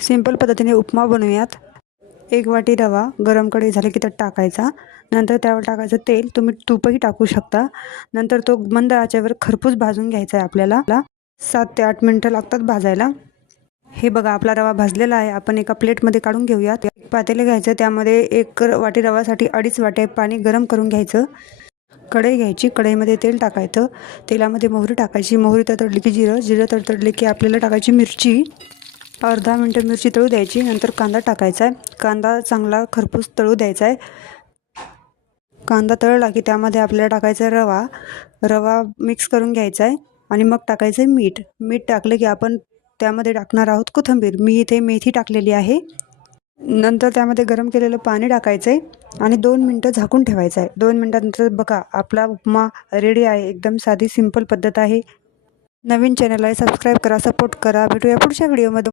Simple पद्धतीने उपमा बनवूयात। 1 वाटी रवा गरम कढई झाली की त्यात टाकायचा। नंतर त्यावर टाकायचं तेल, तुम्ही तूपही टाकू शकता। नंतर तो मंद आचेवर खरपूस भाजून घ्यायचा आहे आपल्याला। 7 ते 8 मिनिटं लागतात भाजायला। हे बघा आपला रवा भाजलेला आहे। आपण एका प्लेटमध्ये काढून घेऊयात। एक पातेले घ्यायचं, त्यामध्ये 1 वाटी रवासाठी 2.5 वाटी पाणी गरम करून घ्यायचं। कढई घ्यायची, कढईमध्ये तेल टाकायचं। तेलामध्ये मोहरी टाकायची, मोहरी तडतडली की जिरं तडतडली की आपल्याला टाकायची मिरची। अर्धा मिनिट मिरची तळू द्यायची। नंतर कांदा टाकायचा आहे। कांदा चांगला खरपूस तळू द्यायचा आहे। कांदा तळला की त्यामध्ये आपल्याला टाकायचा रवा मिक्स करून घ्यायचा आहे आणि मग टाकायचं आहे मीठ टाकलं की आपण त्यामध्ये टाकणार आहोत कोथिंबीर। मी इथे मेथी टाकलेली आहे। नंतर त्यामध्ये गरम केलेलं पाणी टाकायचं आहे आणि 2 मिनिटं झाकून ठेवायचं आहे। 2 मिनिटांनंतर बघा आपला उपमा रेडी आहे। एकदम साधी सिंपल पद्धत आहे। नवीन चॅनल आहे, सबस्क्राईब करा, सपोर्ट करा। भेटूया पुढच्या व्हिडिओमध्ये।